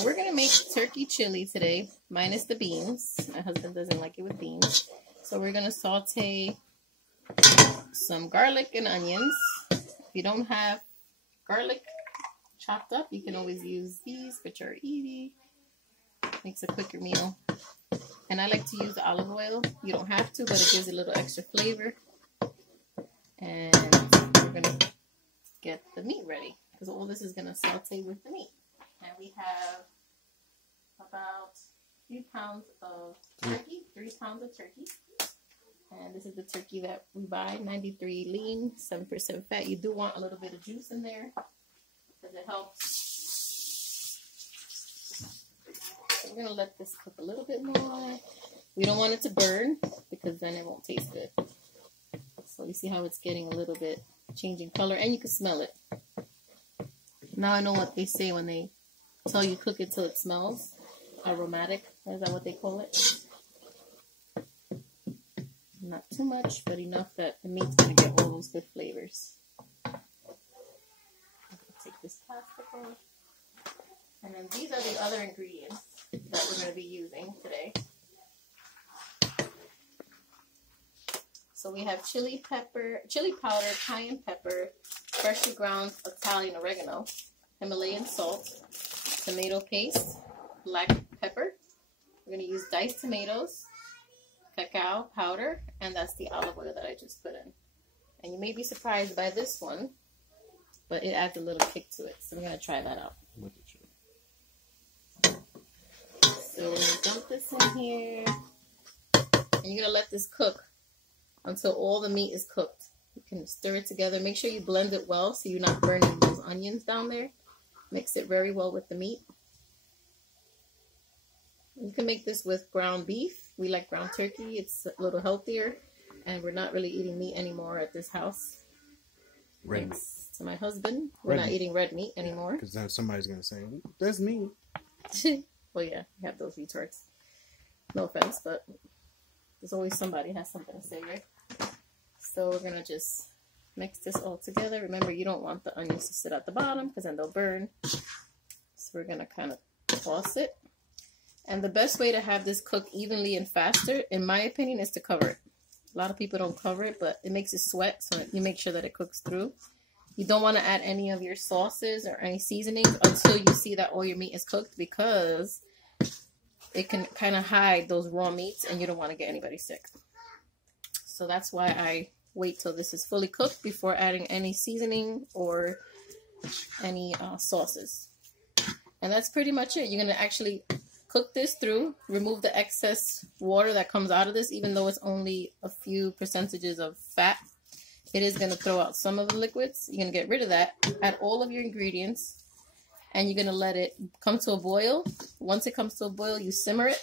So we're gonna make turkey chili today, minus the beans. My husband doesn't like it with beans. So we're gonna saute some garlic and onions. If you don't have garlic chopped up, you can always use these, which are easy. Makes a quicker meal. And I like to use olive oil. You don't have to, but it gives a little extra flavor. And we're gonna get the meat ready, because all this is gonna saute with the meat. And we have about 3 pounds of turkey, 3 pounds of turkey. And this is the turkey that we buy, 93 lean, 7% fat. You do want a little bit of juice in there because it helps. So we're going to let this cook a little bit more. We don't want it to burn because then it won't taste good. So you see how it's getting a little bit changing color, and you can smell it. Now I know what they say when they tell you cook it till it smells aromatic. Is that what they call it? Not too much, but enough that the meat's going to get all those good flavors. Take this plastic off. And then these are the other ingredients that we're going to be using today. So we have chili powder, cayenne pepper, freshly ground Italian oregano, Himalayan salt, tomato paste, black pepper. We're going to use diced tomatoes, cacao powder, and that's the olive oil that I just put in. And you may be surprised by this one, but it adds a little kick to it. So we're going to try that out. So we're going to dump this in here. And you're going to let this cook until all the meat is cooked. You can stir it together. Make sure you blend it well so you're not burning those onions down there. Mix it very well with the meat. You can make this with ground beef. We like ground turkey. It's a little healthier. And we're not really eating meat anymore at this house. Red meat. To my husband. We're not eating red meat anymore. Because then somebody's going to say, that's me. Well, yeah, we have those retards. No offense, but there's always somebody has something to say, right? So we're going to just mix this all together. Remember, you don't want the onions to sit at the bottom because then they'll burn. So we're going to kind of toss it. And the best way to have this cook evenly and faster, in my opinion, is to cover it. A lot of people don't cover it, but it makes it sweat, so you make sure that it cooks through. You don't want to add any of your sauces or any seasonings until you see that all your meat is cooked, because it can kind of hide those raw meats and you don't want to get anybody sick. So that's why I wait till this is fully cooked before adding any seasoning or any sauces. And that's pretty much it. You're going to actually cook this through, remove the excess water that comes out of this, even though it's only a few percentages of fat. It is going to throw out some of the liquids. You're going to get rid of that. Add all of your ingredients, and you're going to let it come to a boil. Once it comes to a boil, you simmer it.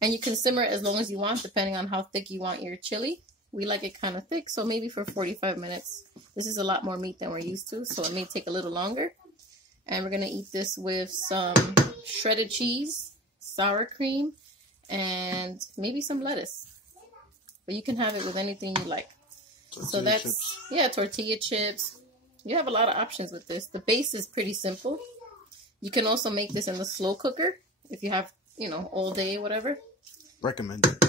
And you can simmer it as long as you want, depending on how thick you want your chili. We like it kind of thick, so maybe for 45 minutes. This is a lot more meat than we're used to, so it may take a little longer. And we're going to eat this with some shredded cheese, sour cream, and maybe some lettuce. But you can have it with anything you like. So that's chips. Yeah, tortilla chips. You have a lot of options with this. The base is pretty simple. You can also make this in the slow cooker if you have, you know, all day, whatever. Recommend it.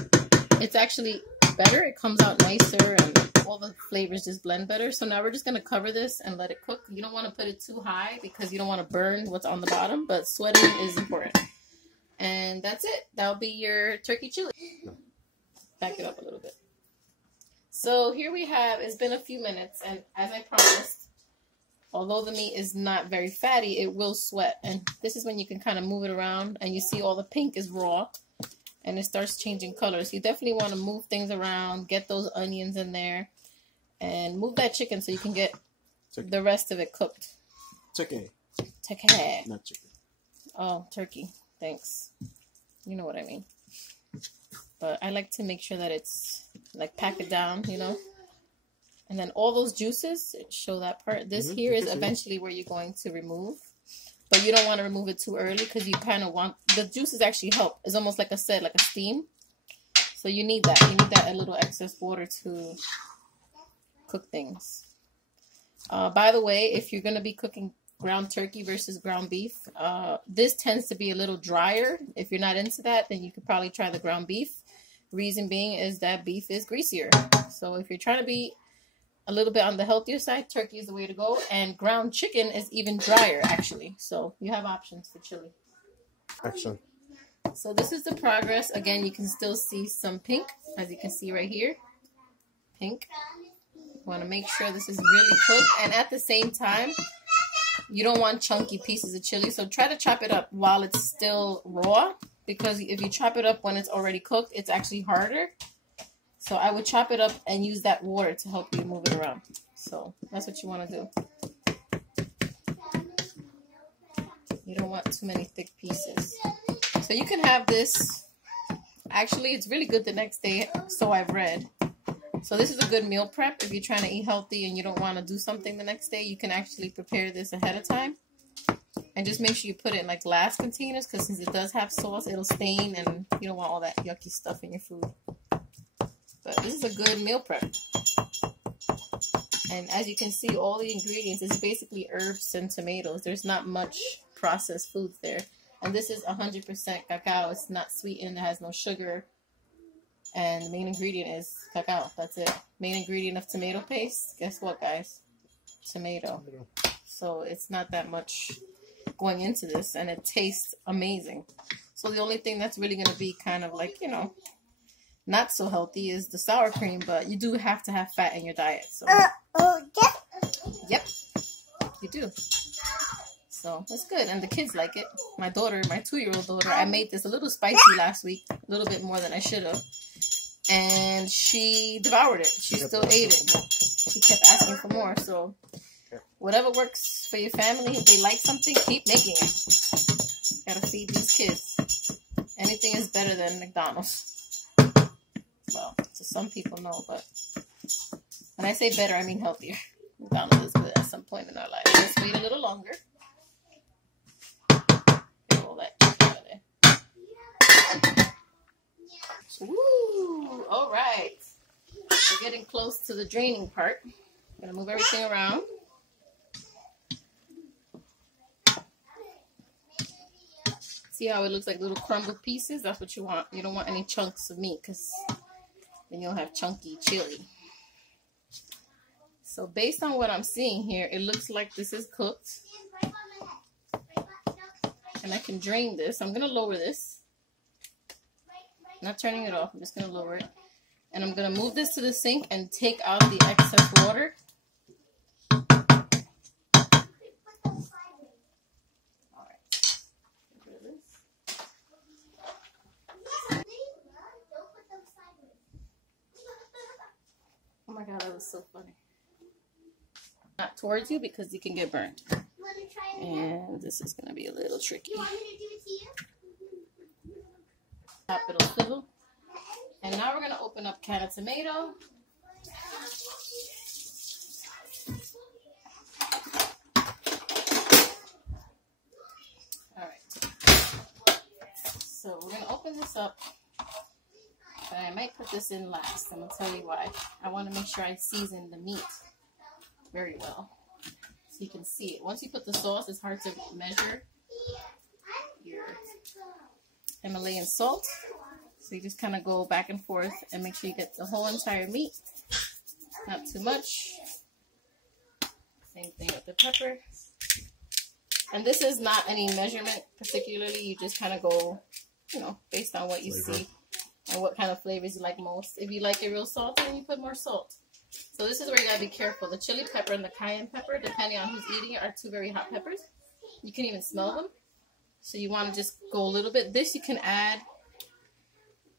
It's actually better. It comes out nicer and all the flavors just blend better. So now we're just going to cover this and let it cook. You don't want to put it too high because you don't want to burn what's on the bottom, but sweating is important. And that's it. That'll be your turkey chili. Back it up a little bit. So here we have, it's been a few minutes, and as I promised, although the meat is not very fatty, it will sweat. And this is when you can kind of move it around, and you see all the pink is raw, and it starts changing colors. You definitely want to move things around, get those onions in there, and move that chicken so you can get the rest of it cooked. Turkey. Turkey. Not chicken. Oh, turkey. Thanks. You know what I mean. But I like to make sure that it's like pack it down, you know. And then all those juices, show that part. This here is eventually where you're going to remove. But you don't want to remove it too early because you kind of want, the juices actually help. It's almost like I said, like a steam. So you need that. You need that a little excess water to cook things. By the way, if you're going to be cooking ground turkey versus ground beef. This tends to be a little drier. If you're not into that, then you could probably try the ground beef. Reason being is that beef is greasier. So if you're trying to be a little bit on the healthier side, turkey is the way to go. And ground chicken is even drier, actually. So you have options for chili. Excellent. So this is the progress. Again, you can still see some pink, as you can see right here. Pink. Want to make sure this is really cooked. And at the same time, you don't want chunky pieces of chili. So try to chop it up while it's still raw. Because if you chop it up when it's already cooked, it's actually harder. So I would chop it up and use that water to help you move it around. So that's what you want to do. You don't want too many thick pieces. So you can have this. Actually, it's really good the next day, so I've read. So this is a good meal prep. If you're trying to eat healthy and you don't want to do something the next day, you can actually prepare this ahead of time. And just make sure you put it in like glass containers, because since it does have sauce, it'll stain and you don't want all that yucky stuff in your food. But this is a good meal prep. And as you can see, all the ingredients is basically herbs and tomatoes. There's not much processed foods there. And this is 100% cacao. It's not sweetened. It has no sugar. And the main ingredient is cacao. That's it. Main ingredient of tomato paste. Guess what, guys? Tomato. So it's not that much going into this. And it tastes amazing. So the only thing that's really going to be kind of like, you know, not so healthy is the sour cream. But you do have to have fat in your diet. So yep, you do. So that's good. And the kids like it. My daughter, my 2-year-old daughter, I made this a little spicy last week. A little bit more than I should have. And she devoured it. She still ate it. She kept asking for more. So whatever works for your family, if they like something, keep making it. Gotta feed these kids. Anything is better than McDonald's. Well, to some people, no. But when I say better, I mean healthier. McDonald's is good at some point in our life. Let's wait a little longer. Get all that out of there. Woo! All right. We're getting close to the draining part. I'm going to move everything around. See how it looks like little crumbled pieces? That's what you want. You don't want any chunks of meat, because then you'll have chunky chili. So based on what I'm seeing here, it looks like this is cooked. And I can drain this. I'm going to lower this. I'm not turning it off. I'm just going to lower it. And I'm going to move this to the sink and take out the excess water. All right. Get rid of this. Oh my God, that was so funny. Not towards you because you can get burned. And this is going to be a little tricky. Top it'll swivel. And now we're going to open up a can of tomato. Alright. So we're going to open this up. But I might put this in last. I'm going to tell you why. I want to make sure I season the meat very well. So you can see it. Once you put the sauce, it's hard to measure your Himalayan salt. So you just kind of go back and forth and make sure you get the whole entire meat. Not too much. Same thing with the pepper. And this is not any measurement particularly. You just kind of go, you know, based on what you see and what kind of flavors you like most. If you like it real salty, then you put more salt. So this is where you gotta be careful. The chili pepper and the cayenne pepper, depending on who's eating it, are two very hot peppers. You can even smell them. So you want to just go a little bit. This you can add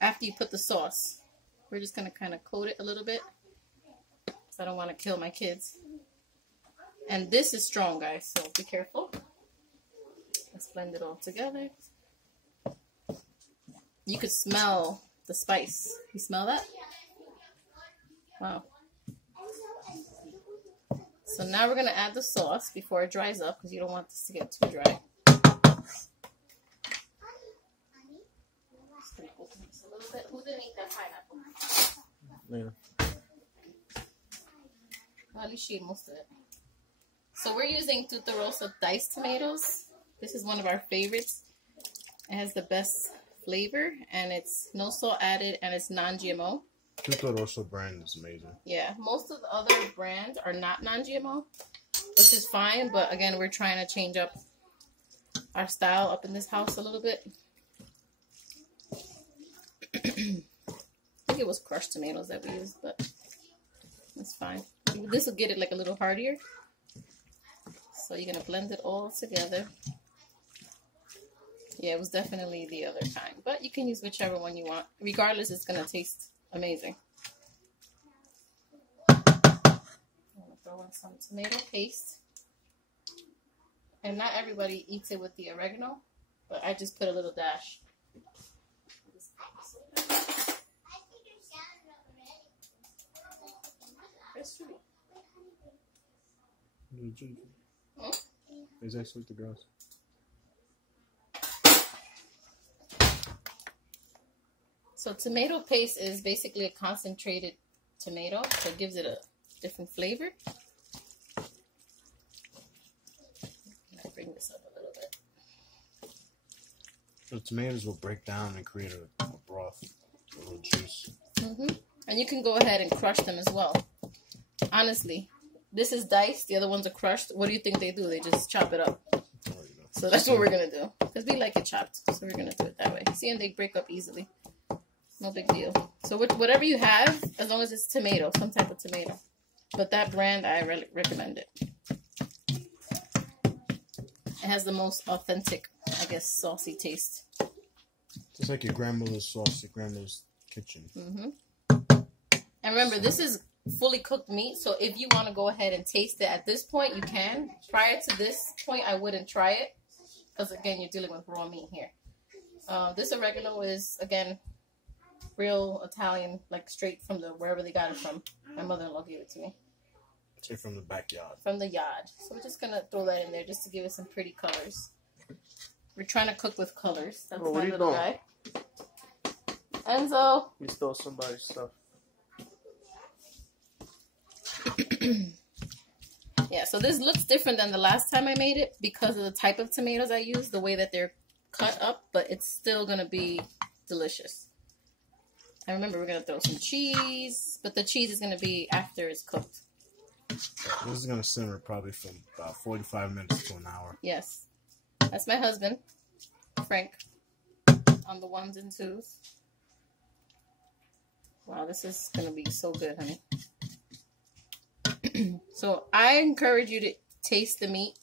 after you put the sauce. We're just going to kind of coat it a little bit. So I don't want to kill my kids. And this is strong, guys, so be careful. Let's blend it all together. You could smell the spice. You smell that? Wow. So now we're going to add the sauce before it dries up, because you don't want this to get too dry. Who didn't eat that pineapple? Yeah. Well, at least she ate most of it. So we're using Tuta Rosa diced tomatoes. This is one of our favorites. It has the best flavor, and it's no salt added, and it's non-GMO. Tuta Rosa brand is amazing. Yeah, most of the other brands are not non-GMO, which is fine. But again, we're trying to change up our style up in this house a little bit. I think it was crushed tomatoes that we used, but that's fine. This will get it like a little heartier. So you're going to blend it all together. Yeah, it was definitely the other kind. But you can use whichever one you want. Regardless, it's going to taste amazing. I'm going to throw in some tomato paste. And not everybody eats it with the oregano, but I just put a little dash. That's true. Is that sweet the girls? So tomato paste is basically a concentrated tomato, so it gives it a different flavor. I'll bring this up a little bit. The tomatoes will break down and create a broth, a little juice. And you can go ahead and crush them as well. Honestly, this is diced. The other ones are crushed. What do you think they do? They just chop it up. So that's what we're going to do. Because we like it chopped. So we're going to do it that way. See, and they break up easily. No big deal. So whatever you have, as long as it's tomato, some type of tomato. But that brand, I really recommend it. It has the most authentic, I guess, saucy taste. It's like your grandmother's sauce, your grandmother's kitchen. And remember, this is fully cooked meat, so if you want to go ahead and taste it at this point, you can. Prior to this point, I wouldn't try it, because again, you're dealing with raw meat here. This oregano is, again, real Italian, like straight from wherever they got it from. My mother-in-law gave it to me. Straight from the backyard. From the yard. So we're just going to throw that in there just to give it some pretty colors. We're trying to cook with colors. That's my little guy. Enzo! You stole somebody's stuff. Yeah, so this looks different than the last time I made it because of the type of tomatoes I use, the way that they're cut up, but it's still going to be delicious. I remember we're going to throw some cheese, but the cheese is going to be after it's cooked. This is going to simmer probably from about 45 minutes to an hour. Yes. That's my husband, Frank, on the ones and twos. Wow, this is going to be so good, honey. So I encourage you to taste the meat.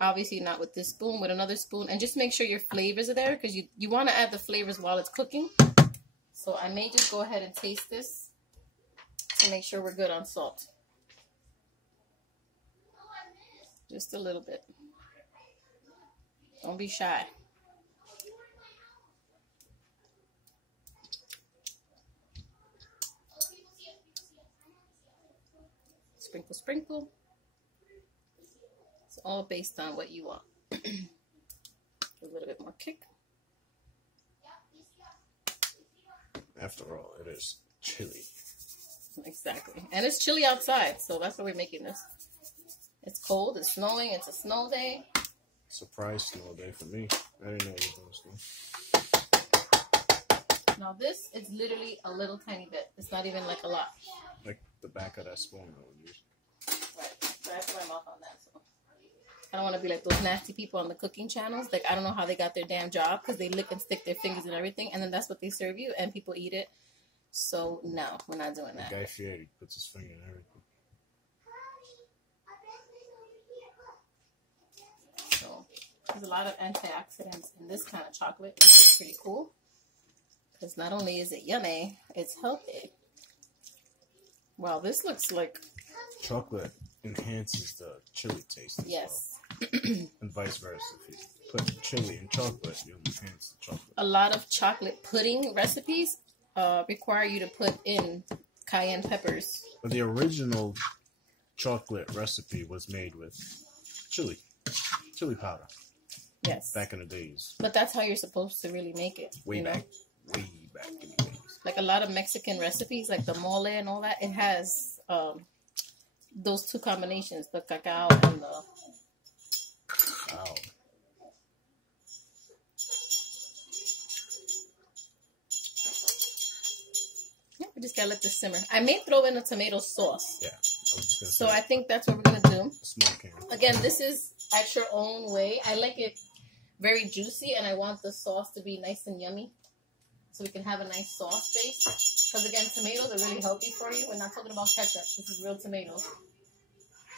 Obviously not with this spoon, with another spoon. And just make sure your flavors are there, because you want to add the flavors while it's cooking. So I may just go ahead and taste this to make sure we're good on salt. Just a little bit. Don't be shy. Sprinkle, sprinkle. It's all based on what you want. A little bit more kick. After all, it is chilly. Exactly. And it's chilly outside, so that's why we're making this. It's cold, it's snowing, it's a snow day. Surprise snow day for me. I didn't know you were doing snow. Now this is literally a little tiny bit. It's not even like a lot. Like the back of that spoon I would use. Right. So I have to put my mouth on that. So I don't want to be like those nasty people on the cooking channels. Like, I don't know how they got their damn job, because they lick and stick their fingers and everything, and then that's what they serve you, and people eat it. So no, we're not doing that. Guy Fieri puts his finger in everything. So there's a lot of antioxidants in this kind of chocolate, which is pretty cool. Because not only is it yummy, it's healthy. Wow, this looks like... Chocolate enhances the chili taste as yes. well. And vice versa. If you put chili in chocolate, you'll enhance the chocolate. A lot of chocolate pudding recipes require you to put in cayenne peppers. But the original chocolate recipe was made with chili powder. Yes. Back in the days. But that's how you're supposed to really make it. Way back in the days. Like a lot of Mexican recipes, like the mole and all that, it has those two combinations, the cacao and the... Wow. Yeah, we just gotta let this simmer. I may throw in a tomato sauce. Yeah. I was just gonna So say, I think that's what we're gonna do. small can. Again, this is at your own way. I like it very juicy, and I want the sauce to be nice and yummy, so we can have a nice sauce base. Because again, tomatoes are really healthy for you. We're not talking about ketchup. This is real tomatoes.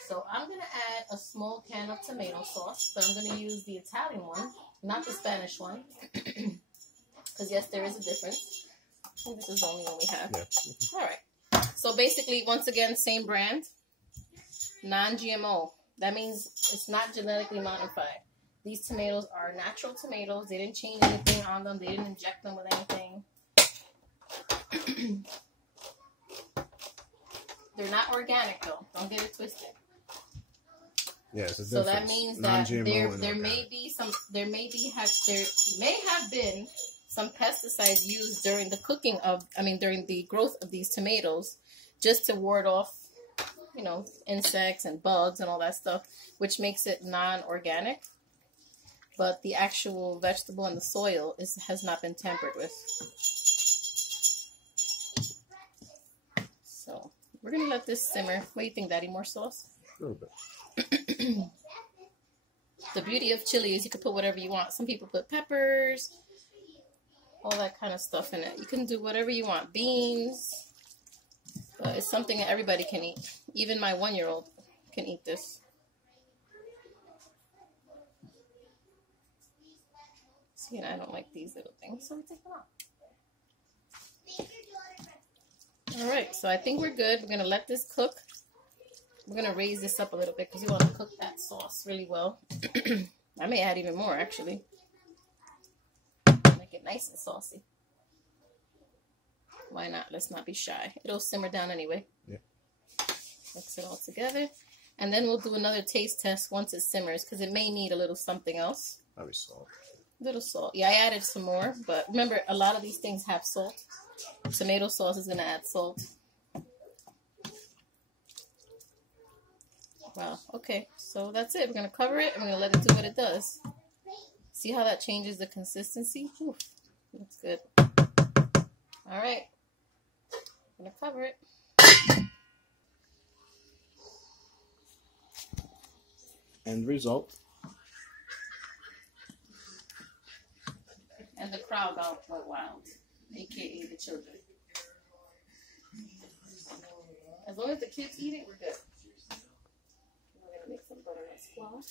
So I'm gonna add a small can of tomato sauce, but I'm gonna use the Italian one, not the Spanish one. Because yes, there is a difference. I think this is the only one we have. Yeah. All right. So basically, once again, same brand, non-GMO. That means it's not genetically modified. These tomatoes are natural tomatoes. They didn't change anything on them. They didn't inject them with anything. They're not organic though. Don't get it twisted. Yeah, it's a So difference. that means that Non-GMO and there may organic. be some there may have been some pesticides used during the cooking of during the growth of these tomatoes, just to ward off, you know, insects and bugs and all that stuff, which makes it non-organic. But the actual vegetable and the soil has not been tampered with. So we're gonna let this simmer. What do you think, Daddy? More sauce? A little bit. The beauty of chili is you can put whatever you want. Some people put peppers, all that kind of stuff in it. You can do whatever you want. Beans. But it's something that everybody can eat. Even my 1-year-old can eat this. See, and I don't like these little things, so we take them out. All right, so I think we're good. We're going to let this cook. We're going to raise this up a little bit because you want to cook that sauce really well. I may add even more, actually. Make it nice and saucy. Why not? Let's not be shy. It'll simmer down anyway. Yeah. Mix it all together. And then we'll do another taste test once it simmers because it may need a little something else. Probably salt. A little salt. Yeah, I added some more. But remember, a lot of these things have salt. Tomato sauce is going to add salt. Wow. Okay. So that's it. We're going to cover it and we're going to let it do what it does. See how that changes the consistency? Oof, looks good. All right. I'm going to cover it. End result. And the crowd went wild, a.k.a. the children. As long as the kids eat it, we're good. We're going to make some butternut squash.